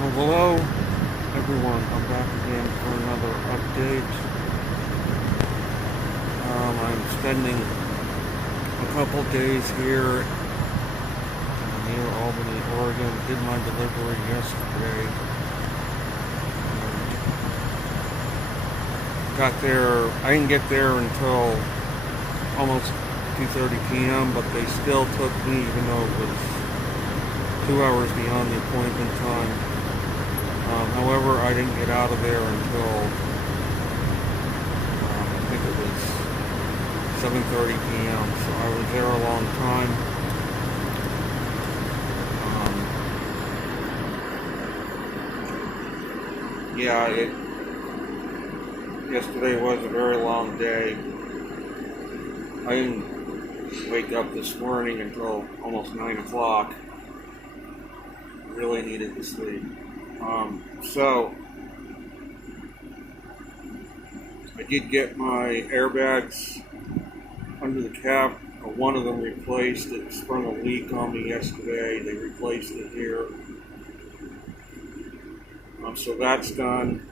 Well, hello, everyone. I'm back again for another update. I'm spending a couple days here near Albany, Oregon. Did my delivery yesterday. Got there. I didn't get there until almost 2:30 p.m., but they still took me, even though it was 2 hours beyond the appointment time. However, I didn't get out of there until I think it was 7:30 p.m. So I was there a long time. Yesterday was a very long day. I didn't wake up this morning until almost 9 o'clock. Really needed to sleep. So I did get my airbags under the cab. One of them replaced. It sprung a leak on me yesterday. They replaced it here. So that's done.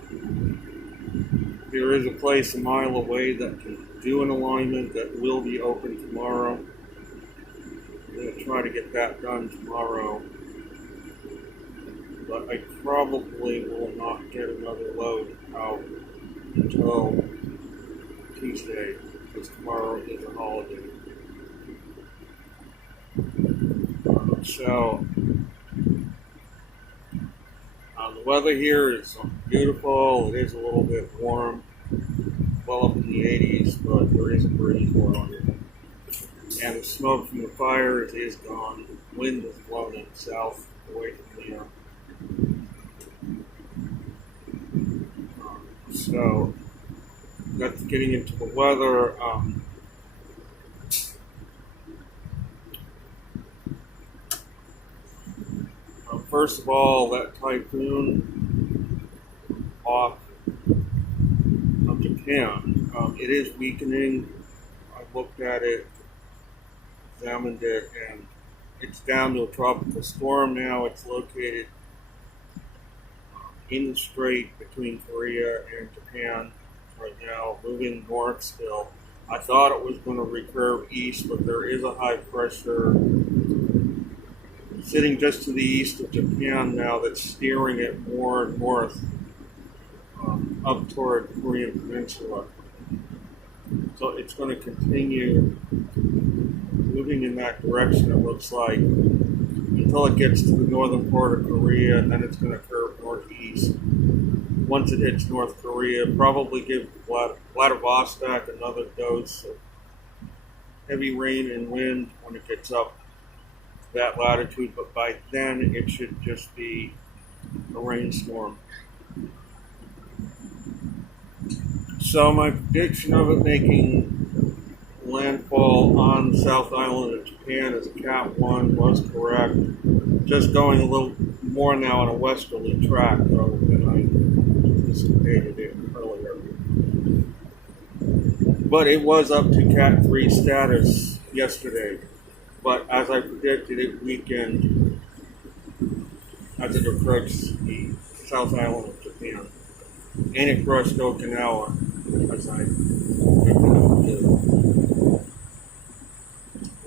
There is a place a mile away that can do an alignment that will be open tomorrow. I'm going to try to get that done tomorrow. But I probably will not get another load out until Tuesday, because tomorrow is a holiday. The weather here is beautiful. It is a little bit warm, well up in the 80s, but there is a breeze blowing. And the smoke from the fires is gone. The wind is blowing it south away from here. So that's getting into the weather. First of all, that typhoon off of Japan, it is weakening. I looked at it, examined it, and it's down to a tropical storm now. It's located in the strait between Korea and Japan right now, moving north still. I thought it was going to recurve east, but there is a high pressure sitting just to the east of Japan now that's steering it more north up toward the Korean Peninsula. So it's going to continue moving in that direction, it looks like, until it gets to the northern part of Korea, and then it's going to curve northeast. Once it hits North Korea, probably give Vladivostok another dose of heavy rain and wind when it gets up to that latitude, but by then it should just be a rainstorm. So my prediction of it making landfall on the South Island of Japan as a Cat 1 was correct. Just going a little more now on a westerly track, though, than I anticipated it earlier. But it was up to Cat 3 status yesterday. But as I predicted, it weakened as it approached the South Island of Japan. And it crushed Okinawa, as I predicted it would do.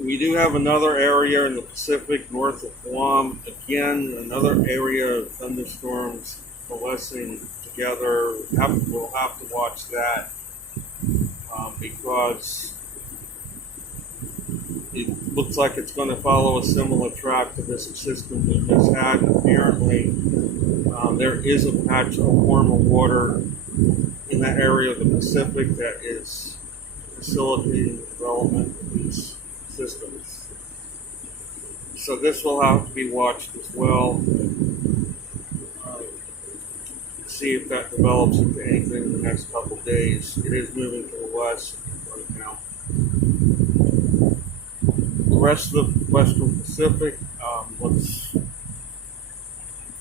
We do have another area in the Pacific north of Guam. Again, another area of thunderstorms coalescing together. We'll have to watch that because it looks like it's going to follow a similar track to this system we just had. Apparently, there is a patch of warmer water in that area of the Pacific that is facilitating the development of these systems. So this will have to be watched as well. See if that develops into anything in the next couple of days. It is moving to the west right now. The rest of the Western Pacific looks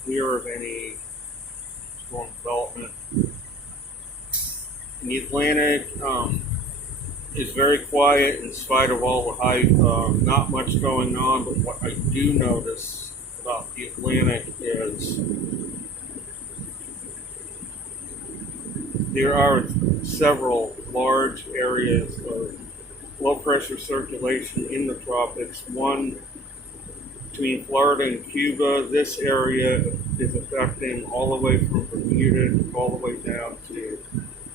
clear of any storm development. In the Atlantic, is very quiet in spite of all the hype. Not much going on, but what I do notice about the Atlantic is there are several large areas of low pressure circulation in the tropics. One between Florida and Cuba. This area is affecting all the way from Bermuda all the way down to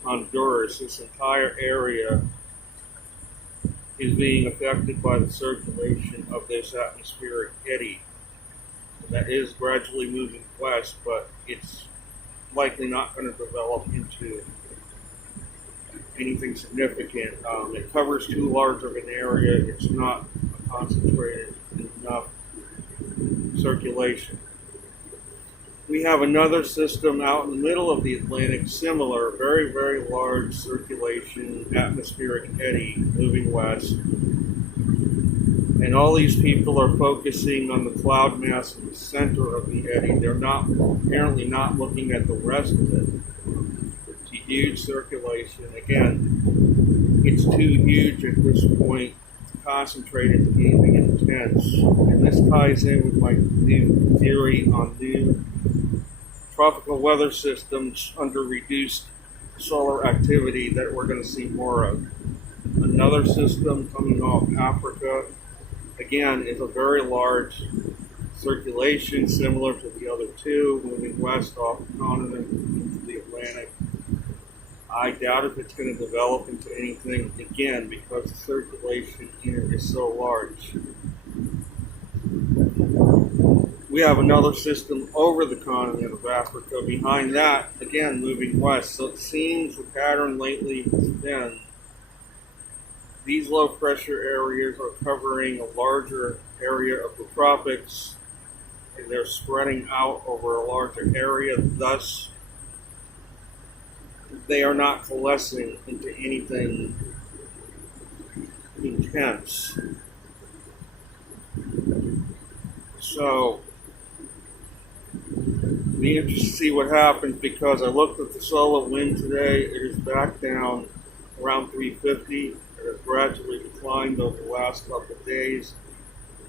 Honduras. This entire area is being affected by the circulation of this atmospheric eddy that is gradually moving west, but it's likely not going to develop into anything significant. It covers too large of an area. It's not concentrated enough circulation. We have another system out in the middle of the Atlantic, similar, very, very large circulation, atmospheric eddy moving west. And all these people are focusing on the cloud mass in the center of the eddy. They're apparently not looking at the rest of it. It's a huge circulation. Again, it's too huge at this point to concentrate into anything intense. And this ties in with my new theory on new tropical weather systems under reduced solar activity that we're going to see more of. Another system coming off Africa, again, is a very large circulation similar to the other two, moving west off the continent into the Atlantic. I doubt if it's going to develop into anything again because the circulation here is so large. We have another system over the continent of Africa. Behind that, again, moving west. So it seems the pattern lately has been these low pressure areas are covering a larger area of the tropics, and they're spreading out over a larger area. Thus, they are not coalescing into anything intense. So, it'll be interesting to see what happens because I looked at the solar wind today. It is back down around 350. It has gradually declined over the last couple of days.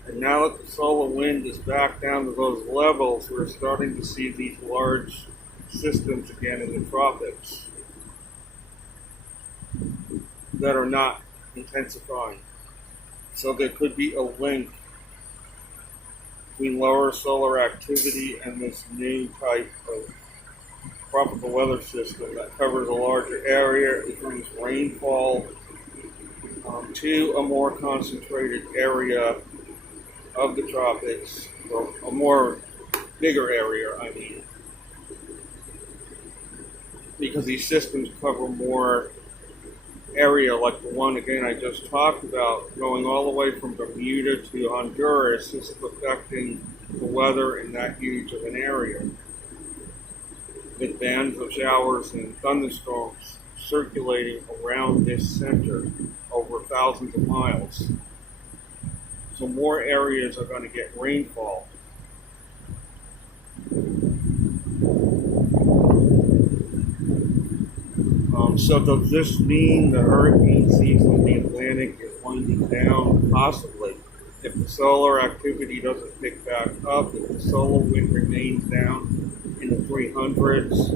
And now that the solar wind is back down to those levels, we're starting to see these large systems again in the tropics that are not intensifying. So there could be a link between lower solar activity and this new type of tropical weather system that covers a larger area. It brings rainfall to a more concentrated area of the tropics, or a more bigger area, I mean, because these systems cover more area, like the one again I just talked about, going all the way from Bermuda to Honduras. This is affecting the weather in that huge of an area, with bands of showers and thunderstorms circulating around this center over thousands of miles. So more areas are going to get rainfall. So does this mean the hurricane season in the Atlantic is winding down? Possibly. If the solar activity doesn't pick back up, if the solar wind remains down in the 300s,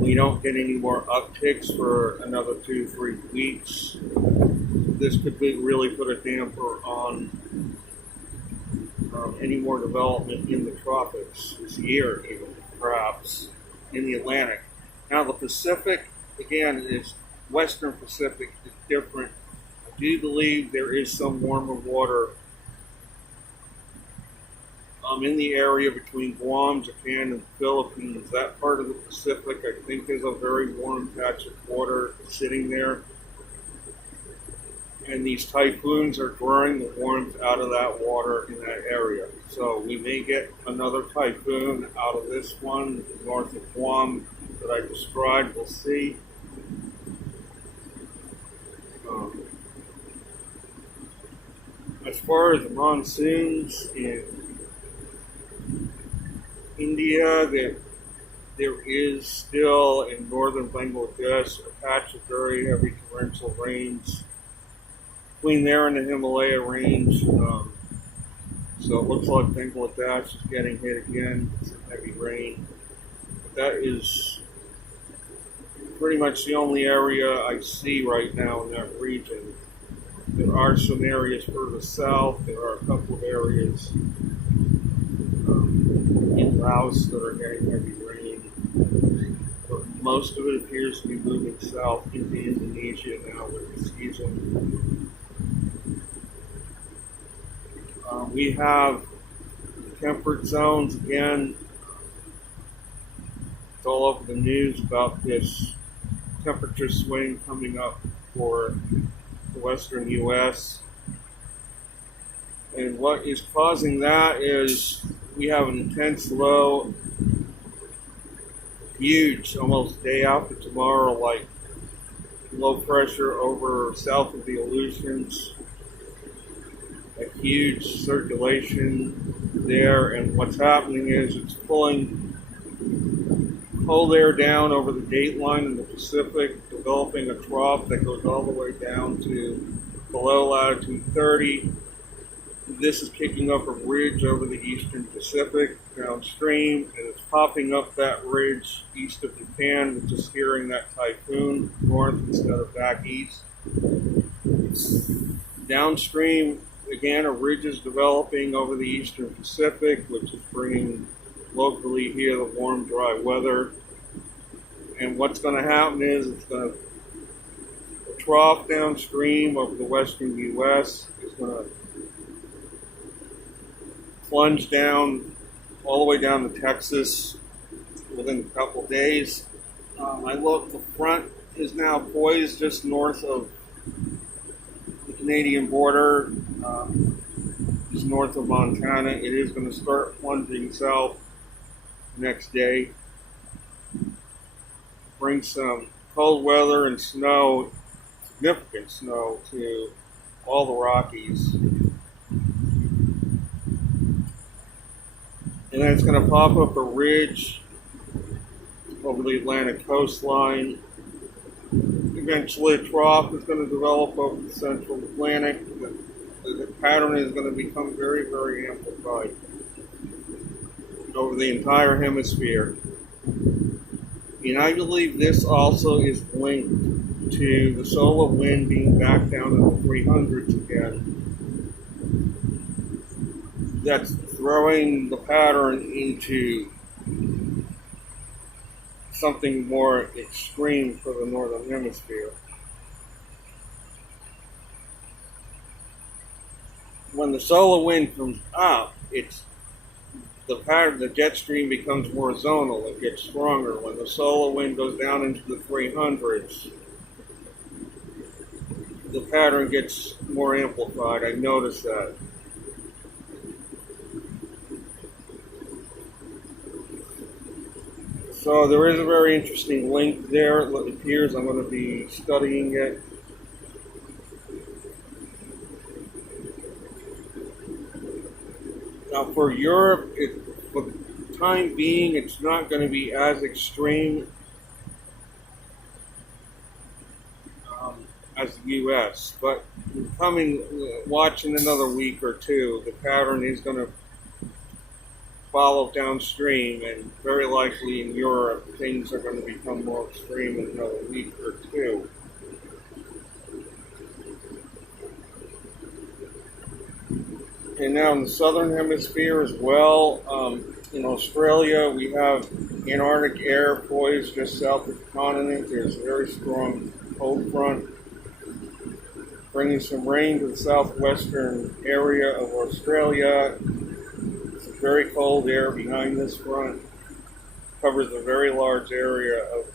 we don't get any more upticks for another 2-3 weeks, this could really put a damper on any more development in the tropics this year, even perhaps in the Atlantic. Now the Pacific, again, is Western Pacific is different. I do believe there is some warmer water in the area between Guam, Japan, and the Philippines. That part of the Pacific, I think, is a very warm patch of water sitting there. And these typhoons are drawing the warmth out of that water in that area. So we may get another typhoon out of this one north of Guam that I described. We'll see. As far as the monsoons in India, there is still in northern Bangladesh a patch of very heavy torrential rains between there and the Himalaya range. So it looks like Bangladesh is getting hit again with some heavy rain. But that is pretty much the only area I see right now in that region. There are some areas further south. There are a couple of areas in Laos that are getting heavy rain. But most of it appears to be moving south into Indonesia now with the season. We have temperate zones again. It's all over the news about this temperature swing coming up for the western U.S. And what is causing that is we have an intense low, huge, almost day after tomorrow, like low pressure over south of the Aleutians, a huge circulation there, and what's happening is it's pulling cold air down over the date line in the Pacific, developing a trough that goes all the way down to below latitude 30. This is kicking up a ridge over the eastern Pacific downstream, and it's popping up that ridge east of Japan, which is steering that typhoon north instead of back east. Downstream, again, a ridge is developing over the eastern Pacific, which is bringing locally here the warm, dry weather. And what's going to happen is it's going to trough downstream over the western U.S. is going to plunge down all the way down to Texas within a couple of days. I look, the front is now poised just north of the Canadian border, just north of Montana. It is going to start plunging south next day. Bring some cold weather and snow, significant snow, to all the Rockies. And then it's going to pop up a ridge over the Atlantic coastline. Eventually a trough is going to develop over the central Atlantic. The pattern is going to become very, very amplified over the entire hemisphere. And I believe this also is linked to the solar wind being back down in the 300s again. That's throwing the pattern into something more extreme for the northern hemisphere. When the solar wind comes up, it's the pattern, the jet stream becomes more zonal. It gets stronger. When the solar wind goes down into the 300s, the pattern gets more amplified. I noticed that. So there is a very interesting link there. It appears I'm going to be studying it. Now for Europe, for the time being, it's not going to be as extreme as the U.S. But watching another week or two, the pattern is going to follow downstream, and very likely in Europe, things are going to become more extreme in another week or two. And now in the southern hemisphere as well, in Australia, we have Antarctic air poised just south of the continent. There's a very strong cold front bringing some rain to the southwestern area of Australia. It's a very cold air behind this front. Covers a very large area of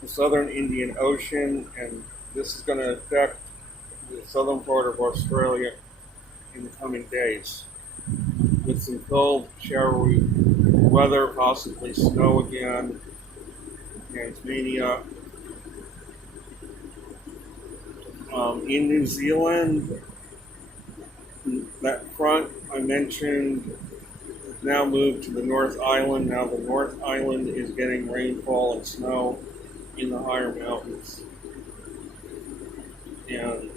the southern Indian Ocean, and this is going to affect the southern part of Australia in the coming days, with some cold, showery weather, possibly snow again in Tasmania. In New Zealand, that front I mentioned has now moved to the North Island. Now the North Island is getting rainfall and snow in the higher mountains. And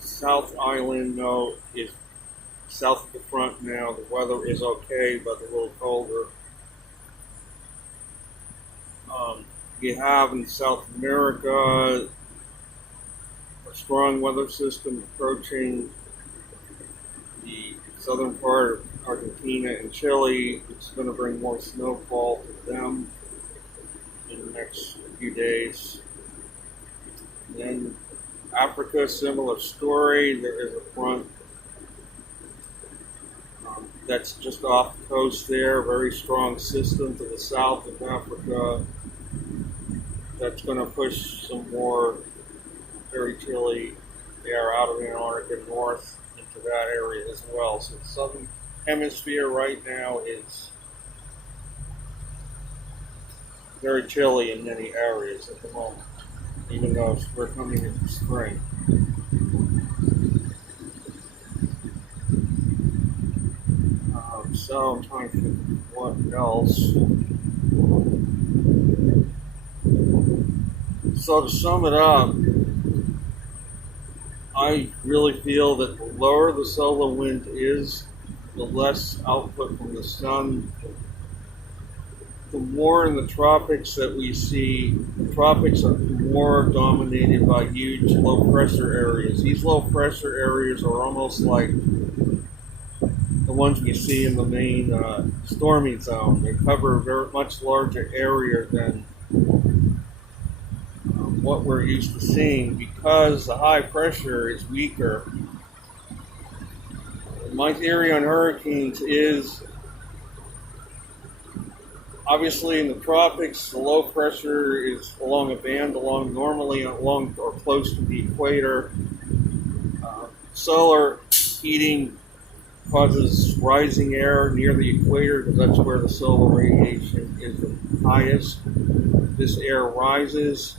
South Island, though, is South of the front now, the weather is okay, but a little colder. You have in South America a strong weather system approaching the southern part of Argentina and Chile. It's going to bring more snowfall to them in the next few days. And then Africa, similar story. There is a front that's just off the coast there, very strong system to the south of Africa that's going to push some more very chilly air out of Antarctica north into that area as well. So the southern hemisphere right now is very chilly in many areas at the moment, even though we're coming into spring. So I'm trying to think what else. So to sum it up, I really feel that the lower the solar wind is, the less output from the sun. The more in the tropics that we see, the tropics are more dominated by huge low pressure areas. These low pressure areas are almost like the ones we see in the main stormy zone. They cover a very much larger area than what we're used to seeing because the high pressure is weaker. My theory on hurricanes is obviously in the tropics, the low pressure is along a band, normally along or close to the equator. Solar heating causes rising air near the equator because that's where the solar radiation is the highest. This air rises,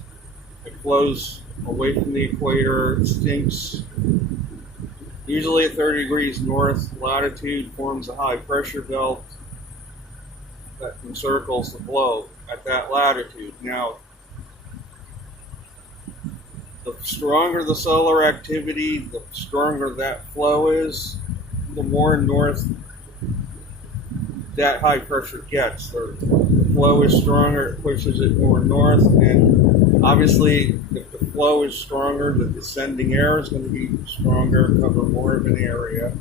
it flows away from the equator, it sinks. Usually at 30 degrees north latitude forms a high pressure belt that encircles the globe at that latitude. Now, the stronger the solar activity, the stronger that flow is, the more north that high pressure gets. The flow is stronger, it pushes it more north, and obviously if the flow is stronger, the descending air is going to be stronger, cover more of an area.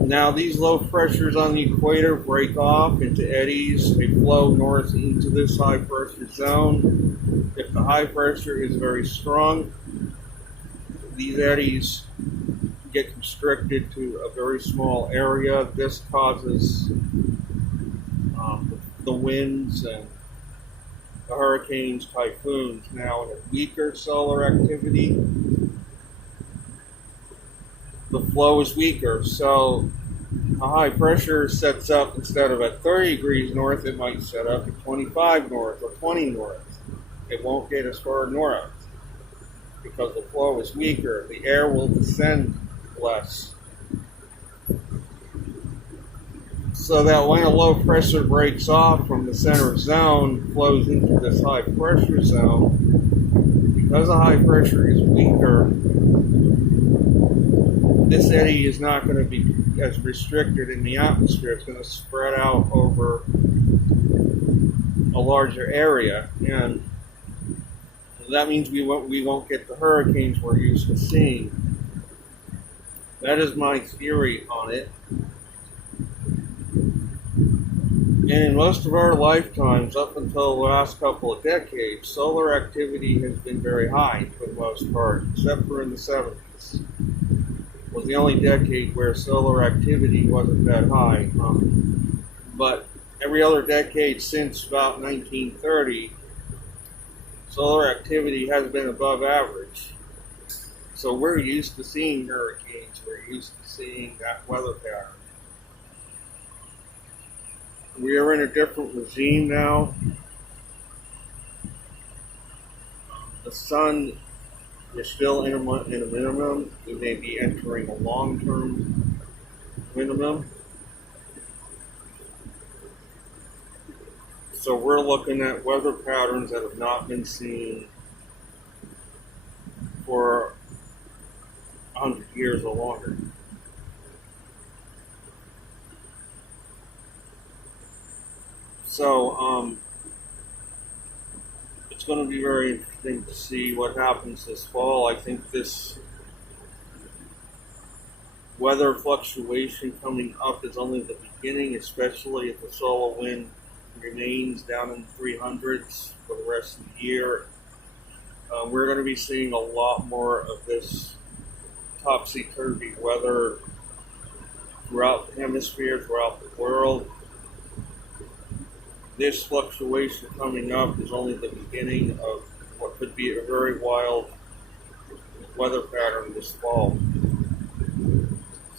Now these low pressures on the equator break off into eddies. They flow north into this high pressure zone. If the high pressure is very strong, these eddies get constricted to a very small area. This causes the winds and the hurricanes, typhoons. Now in a weaker solar activity, the flow is weaker, so a high pressure sets up instead of at 30 degrees north, it might set up at 25 north or 20 north. It won't get as far north because the flow is weaker. The air will descend less. So that when a low pressure breaks off from the center zone, flows into this high pressure zone, because the high pressure is weaker, this eddy is not going to be as restricted in the atmosphere. It's going to spread out over a larger area, and that means we won't get the hurricanes we're used to seeing. That is my theory on it. And in most of our lifetimes, up until the last couple of decades, solar activity has been very high for the most part, except for in the 70s. It was the only decade where solar activity wasn't that high. But every other decade since about 1930, solar activity has been above average. So we're used to seeing hurricanes. We're used to seeing that weather pattern. We are in a different regime now. The sun is still in a minimum. We may be entering a long-term minimum. So we're looking at weather patterns that have not been seen for 100 days or longer. So it's going to be very interesting to see what happens this fall. I think this weather fluctuation coming up is only the beginning, especially if the solar wind remains down in the 300s for the rest of the year. We're going to be seeing a lot more of this topsy-turvy weather throughout the hemisphere, throughout the world. This fluctuation coming up is only the beginning of what could be a very wild weather pattern this fall.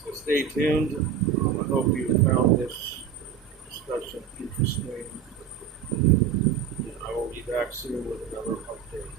So stay tuned. I hope you found this discussion interesting. I will be back soon with another update.